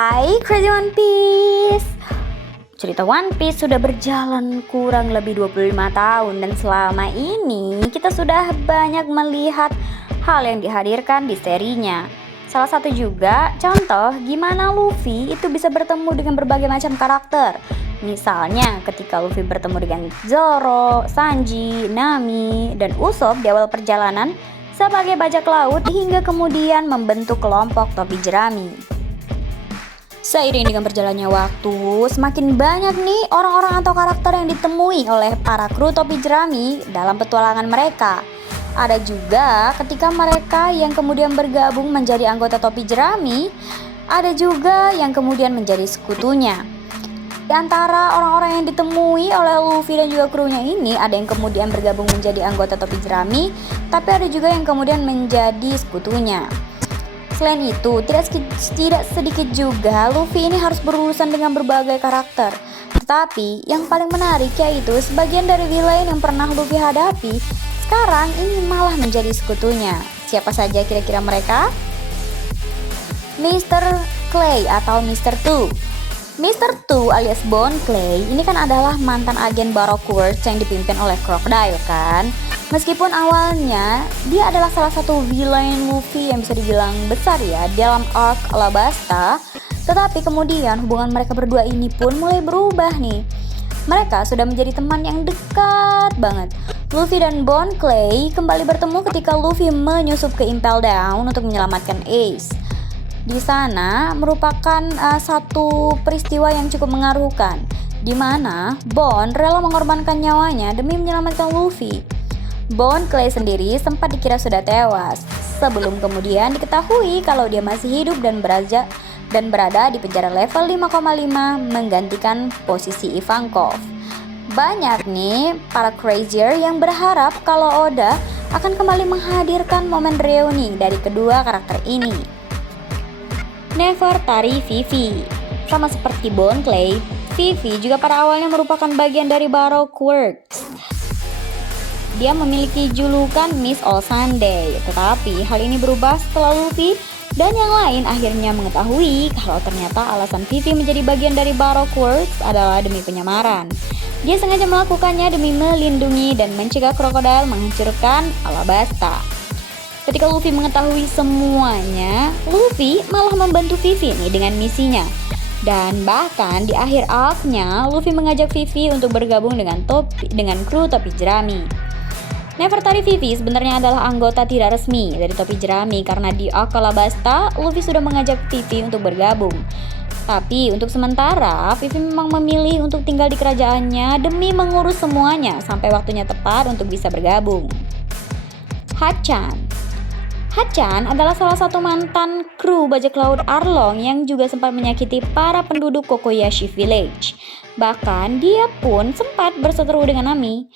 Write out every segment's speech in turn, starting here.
Hai Crazy One Piece. Cerita One Piece sudah berjalan kurang lebih 25 tahun dan selama ini kita sudah banyak melihat hal yang dihadirkan di serinya. Salah satu juga contoh gimana Luffy itu bisa bertemu dengan berbagai macam karakter. Misalnya ketika Luffy bertemu dengan Zoro, Sanji, Nami, dan Usopp di awal perjalanan sebagai bajak laut hingga kemudian membentuk kelompok topi jerami. Seiring dengan berjalannya waktu, semakin banyak nih orang-orang atau karakter yang ditemui oleh para kru topi jerami dalam petualangan mereka. Ada juga ketika mereka yang kemudian bergabung menjadi anggota topi jerami, ada juga yang kemudian menjadi sekutunya. Di antara orang-orang yang ditemui oleh Luffy dan juga krunya ini, ada yang kemudian bergabung menjadi anggota topi jerami, tapi ada juga yang kemudian menjadi sekutunya. Selain itu, tidak sedikit juga Luffy ini harus berurusan dengan berbagai karakter. Tetapi yang paling menarik yaitu sebagian dari villain yang pernah Luffy hadapi sekarang ini malah menjadi sekutunya. Siapa saja kira-kira mereka? Mr. Clay atau Mr. Two. Mr. Two alias Bon Clay ini kan adalah mantan agen Baroque Works yang dipimpin oleh Crocodile kan. Meskipun awalnya dia adalah salah satu villain Luffy yang bisa dibilang besar ya dalam arc Alabasta, tetapi kemudian hubungan mereka berdua ini pun mulai berubah nih. Mereka sudah menjadi teman yang dekat banget. Luffy dan Bon Clay kembali bertemu ketika Luffy menyusup ke Impel Down untuk menyelamatkan Ace. Di sana merupakan satu peristiwa yang cukup mengaruhkan, di mana Bon rela mengorbankan nyawanya demi menyelamatkan Luffy. Bon Clay sendiri sempat dikira sudah tewas, sebelum kemudian diketahui kalau dia masih hidup dan berada di penjara level 5,5 menggantikan posisi Ivankov. Banyak nih para crazier yang berharap kalau Oda akan kembali menghadirkan momen reuni dari kedua karakter ini. Nefertari Vivi. Sama seperti Bon Clay, Vivi juga pada awalnya merupakan bagian dari Baroque Works. Dia memiliki julukan Miss All Sunday, tetapi hal ini berubah setelah Luffy dan yang lain akhirnya mengetahui kalau ternyata alasan Vivi menjadi bagian dari Baroque Works adalah demi penyamaran. Dia sengaja melakukannya demi melindungi dan mencegah Crocodile menghancurkan Alabasta. Ketika Luffy mengetahui semuanya, Luffy malah membantu Vivi nih dengan misinya. Dan bahkan di akhir arc-nya, Luffy mengajak Vivi untuk bergabung dengan kru topi jerami. Nefertari Vivi sebenarnya adalah anggota tidak resmi dari topi jerami karena di arc Alabasta, Luffy sudah mengajak Vivi untuk bergabung. Tapi untuk sementara, Vivi memang memilih untuk tinggal di kerajaannya demi mengurus semuanya sampai waktunya tepat untuk bisa bergabung. Hachan adalah salah satu mantan kru bajak laut Arlong yang juga sempat menyakiti para penduduk Kokoyashi Village. Bahkan dia pun sempat berseteru dengan Nami.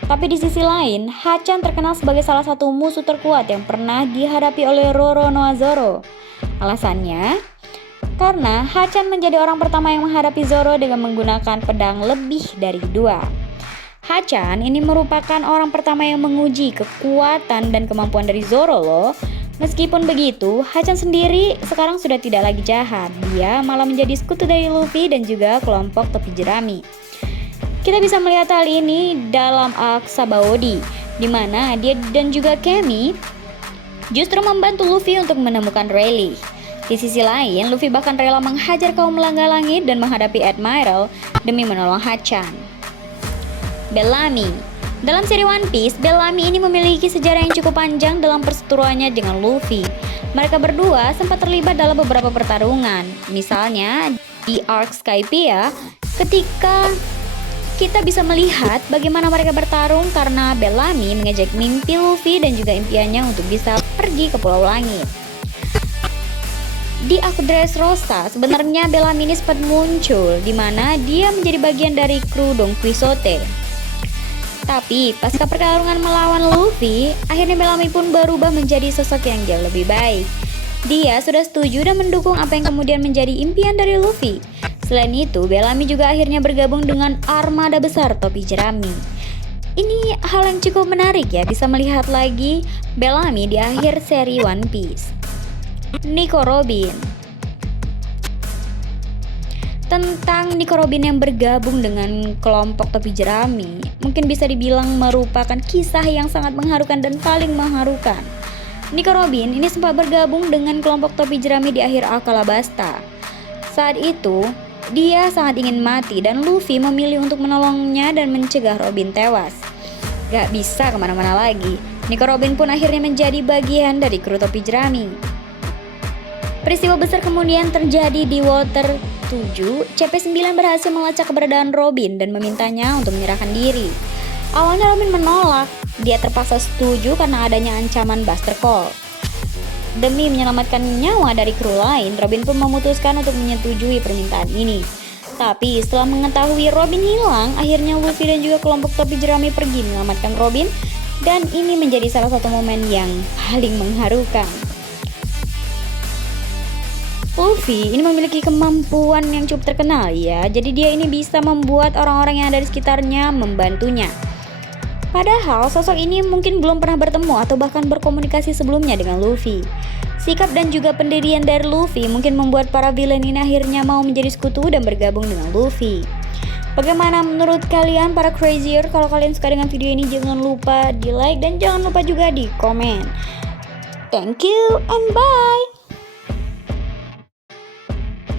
Tapi di sisi lain, Hachan terkenal sebagai salah satu musuh terkuat yang pernah dihadapi oleh Roronoa-Zoro. Alasannya, karena Hachan menjadi orang pertama yang menghadapi Zoro dengan menggunakan pedang lebih dari 2. Hachan ini merupakan orang pertama yang menguji kekuatan dan kemampuan dari Zoro loh. Meskipun begitu, Hachan sendiri sekarang sudah tidak lagi jahat. Dia malah menjadi sekutu dari Luffy dan juga kelompok topi jerami. Kita bisa melihat hal ini dalam arc Sabaody, di mana dia dan juga Cammy justru membantu Luffy untuk menemukan Rayleigh. Di sisi lain, Luffy bahkan rela menghajar kaum melanggar langit dan menghadapi Admiral demi menolong Hachan. Bellamy. Dalam seri One Piece, Bellamy ini memiliki sejarah yang cukup panjang dalam perseteruannya dengan Luffy. Mereka berdua sempat terlibat dalam beberapa pertarungan. Misalnya di arc Skypiea, ketika kita bisa melihat bagaimana mereka bertarung karena Bellamy mengejek mimpi Luffy dan juga impiannya untuk bisa pergi ke Pulau Langit. Di arc Dressrosa, sebenarnya Bellamy ini sempat muncul di mana dia menjadi bagian dari kru Don Quixote. Tapi pasca pertarungan melawan Luffy, akhirnya Bellamy pun berubah menjadi sosok yang jauh lebih baik. Dia sudah setuju dan mendukung apa yang kemudian menjadi impian dari Luffy. Selain itu, Bellamy juga akhirnya bergabung dengan armada besar topi jerami. Ini hal yang cukup menarik ya, bisa melihat lagi Bellamy di akhir seri One Piece. Nico Robin. tentang Nico Robin yang bergabung dengan kelompok topi jerami mungkin bisa dibilang merupakan kisah yang sangat mengharukan dan paling mengharukan. Nico Robin ini sempat bergabung dengan kelompok topi jerami di akhir Alabasta. Saat itu, dia sangat ingin mati dan Luffy memilih untuk menolongnya dan mencegah Robin tewas. Gak bisa kemana-mana lagi, Nico Robin pun akhirnya menjadi bagian dari kru topi jerami. Peristiwa besar kemudian terjadi di Water 7. CP9 berhasil melacak keberadaan Robin dan memintanya untuk menyerahkan diri. Awalnya Robin menolak, dia terpaksa setuju karena adanya ancaman Buster Call. Demi menyelamatkan nyawa dari kru lain, Robin pun memutuskan untuk menyetujui permintaan ini. Tapi setelah mengetahui Robin hilang, akhirnya Luffy dan juga kelompok topi jerami pergi menyelamatkan Robin, dan ini menjadi salah satu momen yang paling mengharukan. Luffy ini memiliki kemampuan yang cukup terkenal ya, jadi dia ini bisa membuat orang-orang yang ada di sekitarnya membantunya. Padahal sosok ini mungkin belum pernah bertemu atau bahkan berkomunikasi sebelumnya dengan Luffy. Sikap dan juga pendirian dari Luffy mungkin membuat para villain ini akhirnya mau menjadi sekutu dan bergabung dengan Luffy. Bagaimana menurut kalian para crazier? Kalau kalian suka dengan video ini jangan lupa di like dan jangan lupa juga di komen. Thank you and bye.